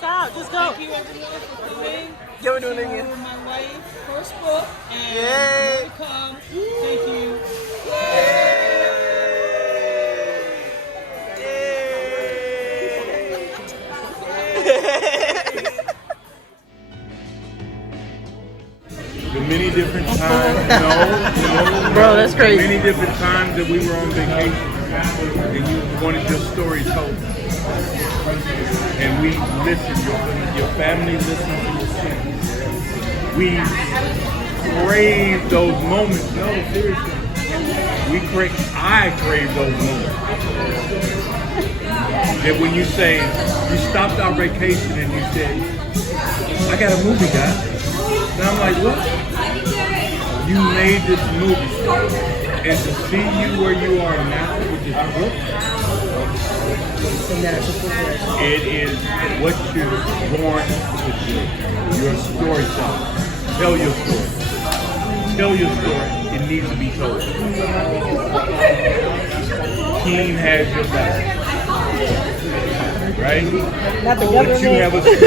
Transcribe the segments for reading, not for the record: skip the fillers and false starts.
Stop. Just go. Thank you everyone for coming. Yeah, we're doing it again. To my wife's first book and Yay. more to come. Thank you. The many different times, no, Bro, that's crazy. many different times that we were on vacation and you wanted your story told. And we listened, your family listened to your story. We crave those moments. No, seriously. I crave those moments. That when you say, you stopped our vacation and you said, I got a movie, guys. And I'm like, what? You made this movie. And to see you where you are now with this book, it is what you're born to do. You're a storyteller. Tell your story. Tell your story. It needs to be told. Keen has your back. Right? Not the But government. you have a story.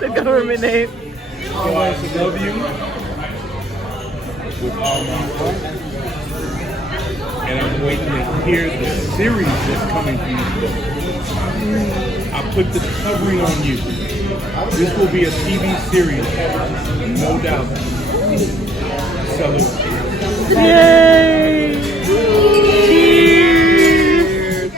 The government name. So I love you with all my heart. And I'm waiting to hear the series that's coming from this book. I put the covering on you. This will be a TV series, no doubt. Celebrate. Yay! Cheers!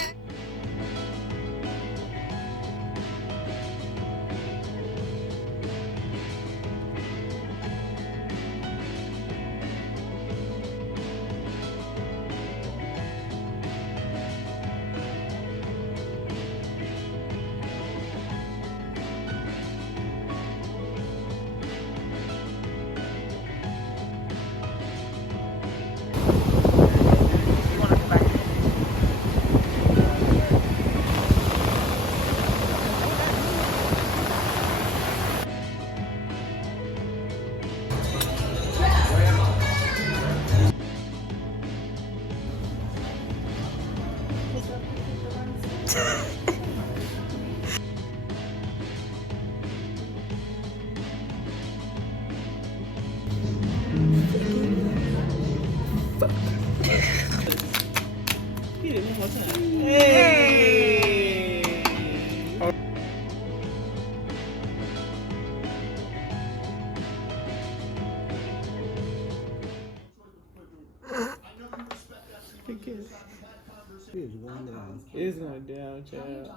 It's going down, child.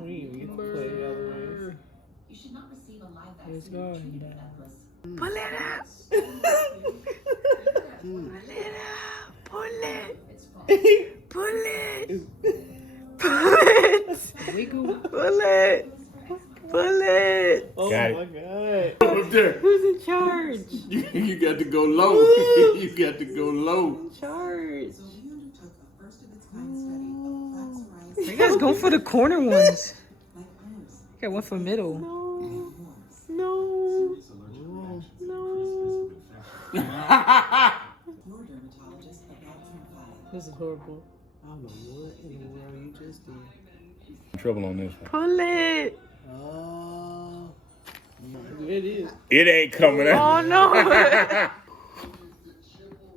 We didn't even get to play the other ones. It's going down. Pull it up! Pull it up! Pull it! Pull it! Pull it! Wiggle. Pull it! Pull it! Oh Got it. my god. Up there. Who's in charge? You got to go low. You got to go low. In charge. You guys go for the corner ones. Okay, one for middle. No. No. No. This is horrible. I don't know what in the world you just did. Trouble on this one. Pull it. Oh. It is. It ain't coming Oh out. no.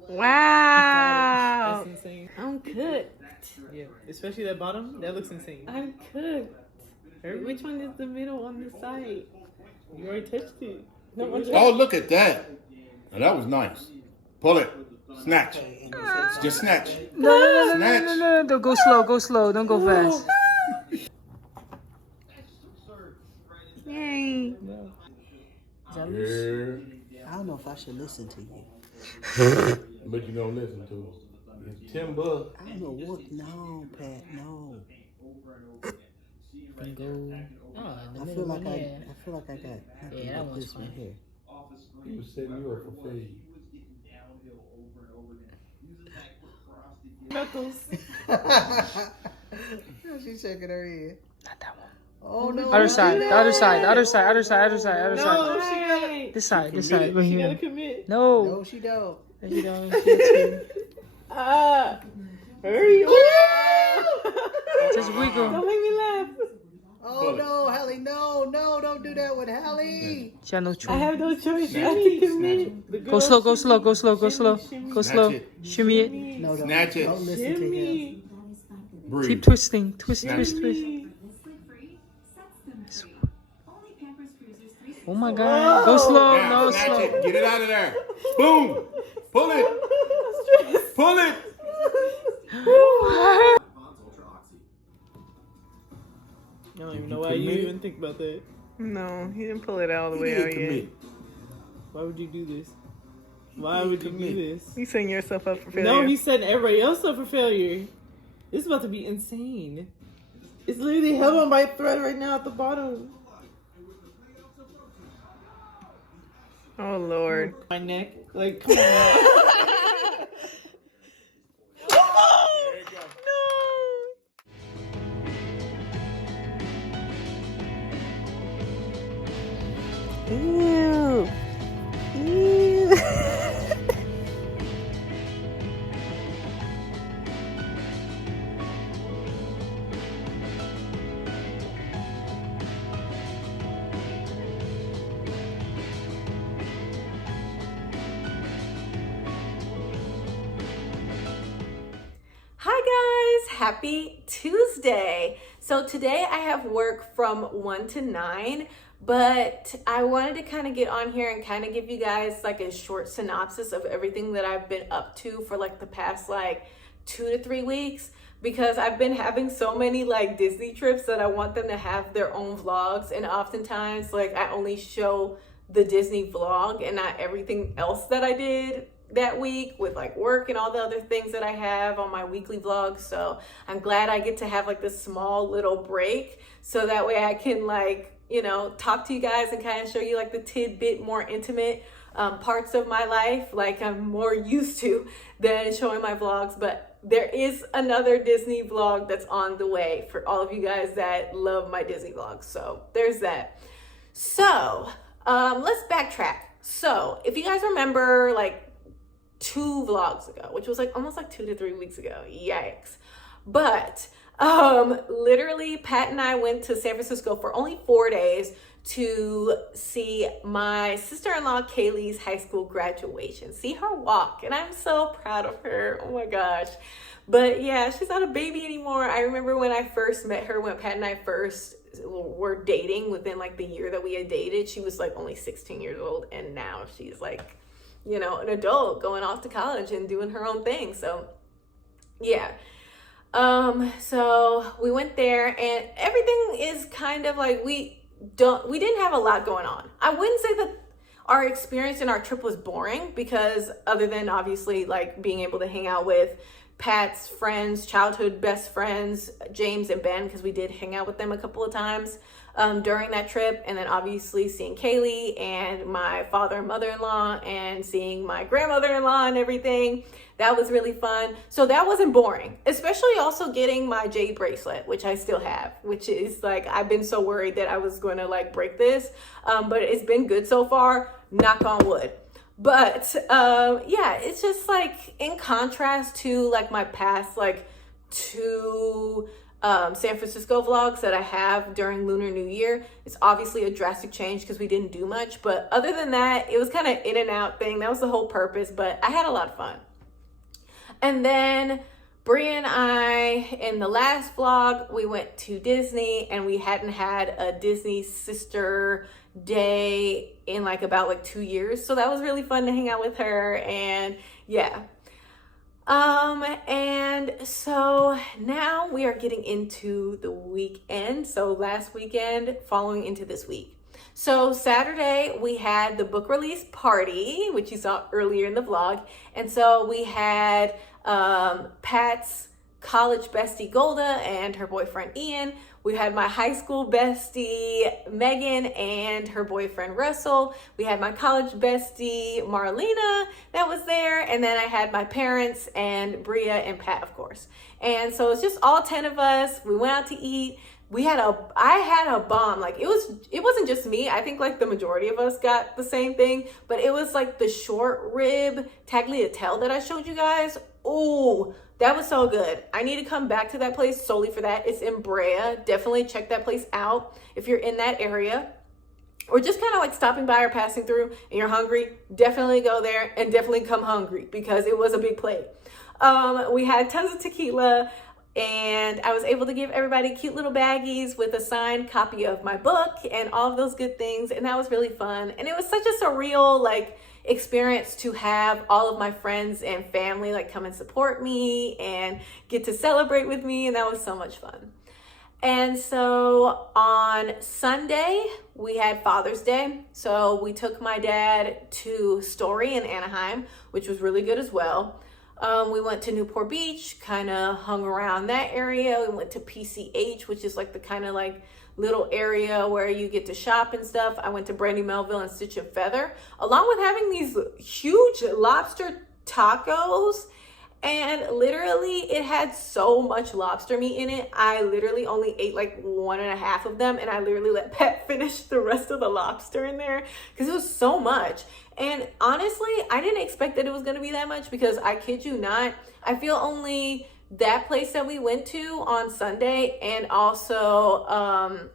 Wow. That's insane. I'm cooked. Yeah, especially that bottom. That looks insane. I'm cooked. Which one is the middle on the side? You already touched it. No, Oh, look at that. Now, that was nice. Pull it. Snatch. Just snatch. No. Don't go slow. Go slow. Don't go fast. Yay. No. I don't know if I should listen to you. But you don't listen to us. It's $10. I don't know what. No, Pat. No. And go. Oh, in the I middle feel like one, I yeah. feel like I got. Yeah, that one's this one fine. here. He was setting you up for fade. Knuckles. She's shaking her head. Not that one. Oh no. Other side. The other side. The other side. Other side. Other side. Other No, side. she gotta. This side. This side. Right She gotta here. commit. No. No, she don't. There you go. Here Ah. Hurry. Just wiggle. Don't make me laugh. Oh no, Hallie, no, don't do that with Hallie. She had no I choice. have no choice. Snatch I it. think Snatch it. the Go girl slow, go shimmy, slow, go slow, go slow. shimmy, Go Snatch slow. it. Shimmy it. No, Snatch it. Don't listen to him. Shimmy. Breathe. Keep twisting. Twist, Snatch twist, it. twist. Oh my Whoa. God. Go slow. Yeah, No, snatch slow. it. Get it out of there. Boom. Pull it. Pull it. I don't even know why you even think about that. No, he didn't pull it all the way Idiot out to yet. me. Why would you do this? Why would you do this? You setting yourself up for failure. No, he's setting everybody else up for failure. This is about to be insane. It's literally held on by a thread right now at the bottom. Oh Lord. My neck. Like, come on. There you go. Ew. Ew. Hi guys, happy Tuesday. So today I have work from 1 to 9, but I wanted to kind of get on here and kind of give you guys like a short synopsis of everything that I've been up to for like the past like 2 to 3 weeks, because I've been having so many like Disney trips that I want them to have their own vlogs, and oftentimes like I only show the Disney vlog and not everything else that I did that week with like work and all the other things that I have on my weekly vlogs. So I'm glad I get to have like this small little break, so that way I can like, you know, talk to you guys and kind of show you like the tidbit more intimate parts of my life, like I'm more used to than showing my vlogs. But there is another Disney vlog that's on the way for all of you guys that love my Disney vlogs. So there's that. So let's backtrack. So if you guys remember like 2 vlogs ago, which was like almost like 2 to 3 weeks ago, yikes. But literally Pat and I went to San Francisco for only 4 days to see my sister-in-law Kaylee's high school graduation, see her walk, and I'm so proud of her. Oh my gosh. But yeah, she's not a baby anymore. I remember when I first met her, when Pat and I first were dating, within like the year that we had dated, she was like only 16 years old, and now she's like, you know, an adult going off to college and doing her own thing. So yeah. So we went there and everything is kind of like, we didn't have a lot going on. I wouldn't say that our experience and our trip was boring, because other than obviously like being able to hang out with Pat's friends, childhood best friends, James and Ben, because we did hang out with them a couple of times during that trip, and then obviously seeing Kaylee and my father and mother-in-law and seeing my grandmother-in-law and everything. That was really fun. So that wasn't boring, especially also getting my jade bracelet, which I still have, which is like, I've been so worried that I was going to like break this, but it's been good so far, knock on wood. But yeah, it's just like in contrast to like my past like 2 San Francisco vlogs that I have during Lunar New Year. It's obviously a drastic change because we didn't do much, but other than that, it was kind of in and out thing. That was the whole purpose, but I had a lot of fun. And then Bria and I, in the last vlog, we went to Disney, and we hadn't had a Disney sister day in like about like 2 years. So that was really fun to hang out with her, and yeah. And so now we are getting into the weekend. So last weekend following into this week. So Saturday we had the book release party, which you saw earlier in the vlog. And so we had Pat's college bestie Golda and her boyfriend Ian. We had my high school bestie Megan and her boyfriend Russell. We had my college bestie Marlena that was there. And then I had my parents and Bria and Pat, of course. And so it's just all 10 of us. We went out to eat. I had a bomb. Like it wasn't just me. I think like the majority of us got the same thing, but it was like the short rib tagliatelle that I showed you guys. Oh, That was so good. I need to come back to that place solely for that. It's in Brea. Definitely check that place out if you're in that area. Or just kind of like stopping by or passing through and you're hungry. Definitely go there and definitely come hungry because it was a big plate. We had tons of tequila and I was able to give everybody cute little baggies with a signed copy of my book and all of those good things. And that was really fun. And it was such a surreal like experience to have all of my friends and family like come and support me and get to celebrate with me. And that was so much fun. And so on Sunday, we had Father's Day. So we took my dad to Story in Anaheim, which was really good as well. We went to Newport Beach, kind of hung around that area. We went to PCH, which is like the kind of like little area where you get to shop and stuff. I went to Brandy Melville and Stitch and Feather, along with having these huge lobster tacos. And literally it had so much lobster meat in it. I literally only ate like 1.5 of them. And I literally let Pat finish the rest of the lobster in there because it was so much. And honestly, I didn't expect that it was going to be that much because I kid you not, I feel only that place that we went to on Sunday and also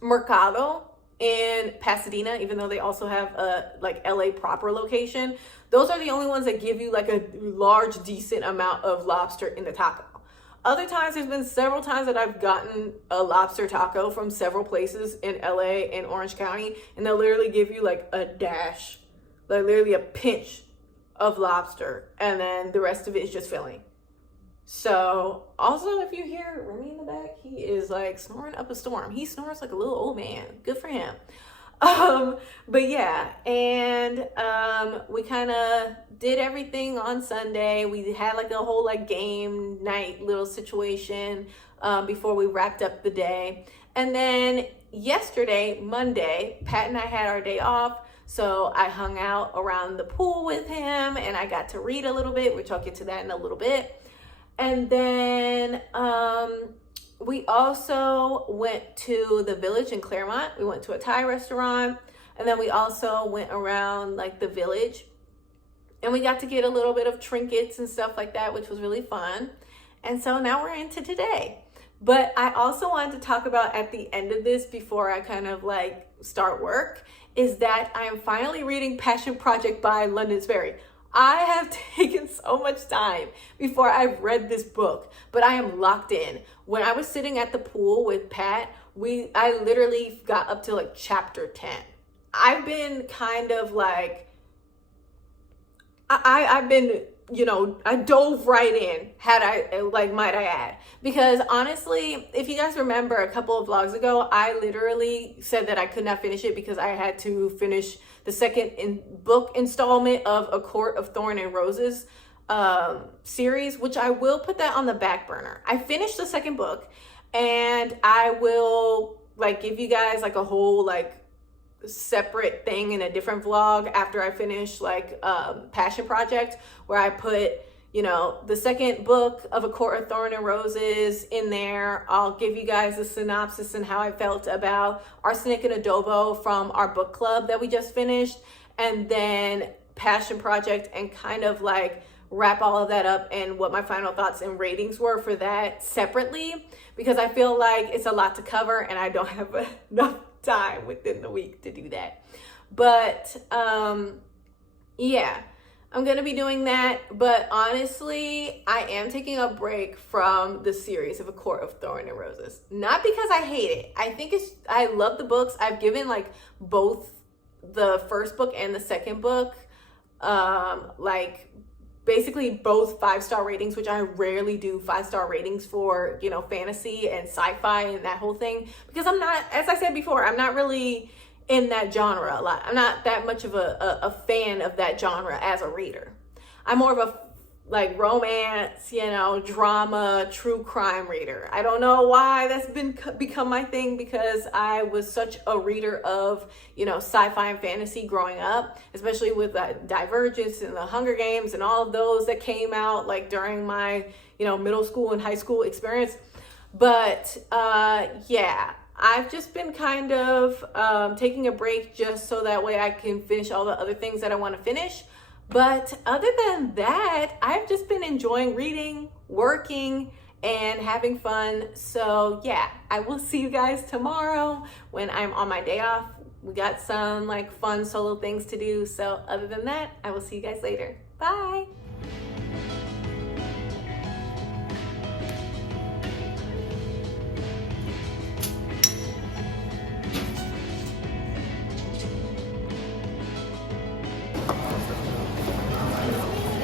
Mercado in Pasadena, even though they also have a like LA proper location. Those are the only ones that give you like a large, decent amount of lobster in the taco. Other times, there's been several times that I've gotten a lobster taco from several places in LA and Orange County, and they'll literally give you like a dash, like literally a pinch of lobster, and then the rest of it is just filling. So also, if you hear Remy in the back, he is like snoring up a storm. He snores like a little old man. Good for him. But yeah, and we kind of did everything on Sunday. We had like a whole like game night little situation before we wrapped up the day. And then yesterday, Monday, Pat and I had our day off. So I hung out around the pool with him and I got to read a little bit, which I'll get to that in a little bit. And then we also went to the Village in Claremont. We went to a Thai restaurant. And then we also went around like the Village. And we got to get a little bit of trinkets and stuff like that, which was really fun. And so now we're into today. But I also wanted to talk about at the end of this, before I kind of like start work, is that I am finally reading Passion Project by London Sperry. I have taken so much time before I've read this book, but I am locked in. When I was sitting at the pool with Pat, I literally got up to like chapter 10. I've been kind of like, I've been, you know, I dove right in, might I add. Because honestly, if you guys remember a couple of vlogs ago, I literally said that I could not finish it because I had to finish the second book installment of A Court of Thorn and Roses series, which I will put that on the back burner. I finished the second book and I will like give you guys like a whole like separate thing in a different vlog after I finish like Passion Project, where I put, you know, the second book of A Court of Thorn and Roses in there. I'll give you guys a synopsis and how I felt about Arsenic and Adobo from our book club that we just finished, and then Passion Project, and kind of like wrap all of that up and what my final thoughts and ratings were for that separately, because I feel like it's a lot to cover and I don't have enough time within the week to do that. But yeah, I'm gonna be doing that. But honestly, I am taking a break from the series of A Court of Thorn and Roses. Not because I hate it. I love the books. I've given like both the first book and the second book like basically both 5-star ratings, which I rarely do 5-star ratings for, you know, fantasy and sci-fi and that whole thing, because I'm not, as I said before, I'm not really in that genre a lot. I'm not that much of a fan of that genre as a reader. I'm more of a like romance, you know, drama, true crime reader. I don't know why that's become my thing, because I was such a reader of, you know, sci-fi and fantasy growing up, especially with Divergence and the Hunger Games and all of those that came out like during my, you know, middle school and high school experience. But yeah, I've just been kind of taking a break just so that way I can finish all the other things that I want to finish. But other than that, I've just been enjoying reading, working, and having fun. So yeah, I will see you guys tomorrow when I'm on my day off. We got some like fun solo things to do. So other than that, I will see you guys later. Bye.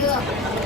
Yeah.